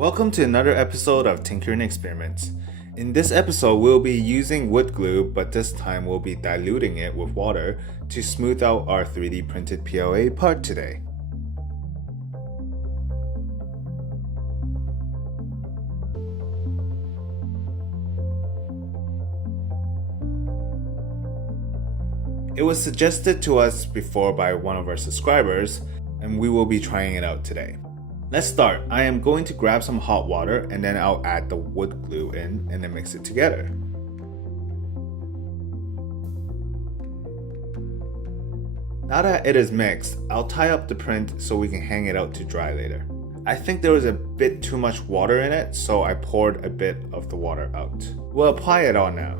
Welcome to another episode of Tinkerine Experiments. In this episode, we'll be using wood glue, but this time we'll be diluting it with water to smooth out our 3D printed PLA part today. It was suggested to us before by one of our subscribers, and we will be trying it out today. Let's start. I am going to grab some hot water and then I'll add the wood glue in and then mix it together. Now that it is mixed, I'll tie up the print so we can hang it out to dry later. I think there was a bit too much water in it, so I poured a bit of the water out. We'll apply it on now.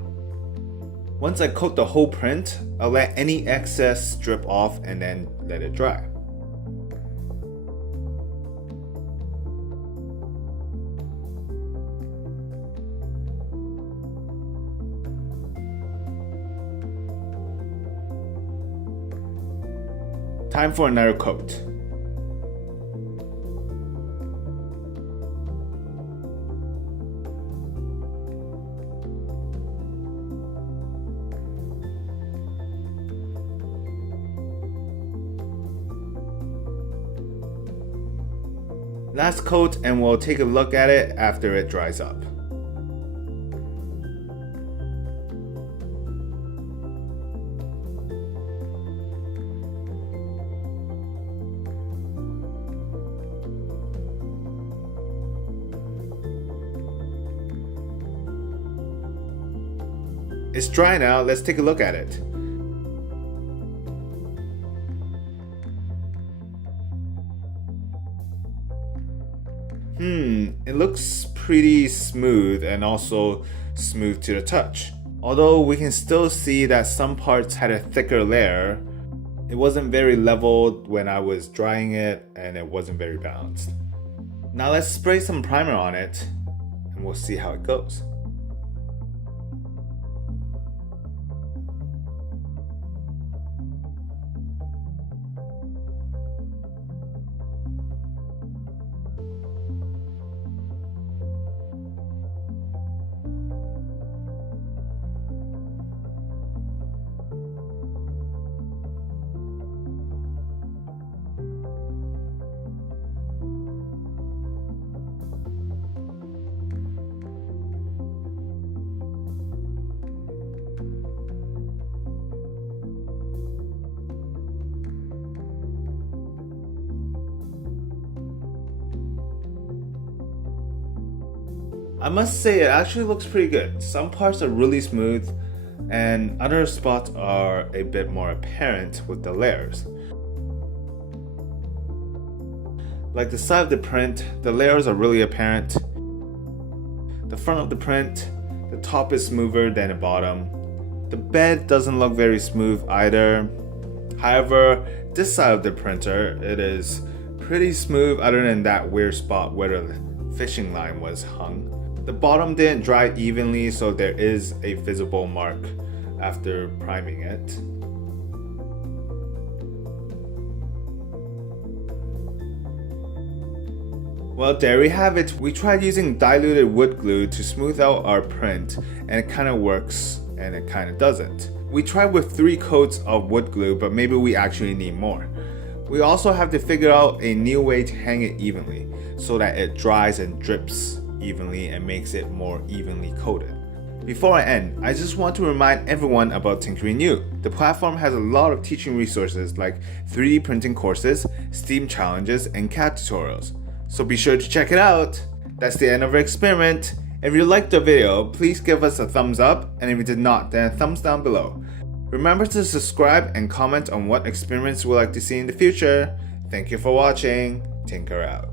Once I coat the whole print, I'll let any excess drip off and then let it dry. Time for another coat. Last coat, and we'll take a look at it after it dries up. It's dry now, let's take a look at it. It looks pretty smooth and also smooth to the touch. Although we can still see that some parts had a thicker layer, it wasn't very leveled when I was drying it and it wasn't very balanced. Now let's spray some primer on it and we'll see how it goes. I must say it actually looks pretty good. Some parts are really smooth and other spots are a bit more apparent with the layers. Like the side of the print, the layers are really apparent. The front of the print, the top is smoother than the bottom. The bed doesn't look very smooth either. However, this side of the printer, it is pretty smooth other than that weird spot where the fishing line was hung. The bottom didn't dry evenly, so there is a visible mark after priming it. Well, there we have it. We tried using diluted wood glue to smooth out our print, and it kind of works and it kind of doesn't. We tried with 3 coats of wood glue, but maybe we actually need more. We also have to figure out a new way to hang it evenly so that it dries and drips evenly and makes it more evenly coated. Before I end, I just want to remind everyone about Tinkerine U. The platform has a lot of teaching resources like 3D printing courses, STEAM challenges, and CAD tutorials. So be sure to check it out! That's the end of our experiment. If you liked the video, please give us a thumbs up, and if you did not, then a thumbs down below. Remember to subscribe and comment on what experiments you would like to see in the future. Thank you for watching. Tinker out.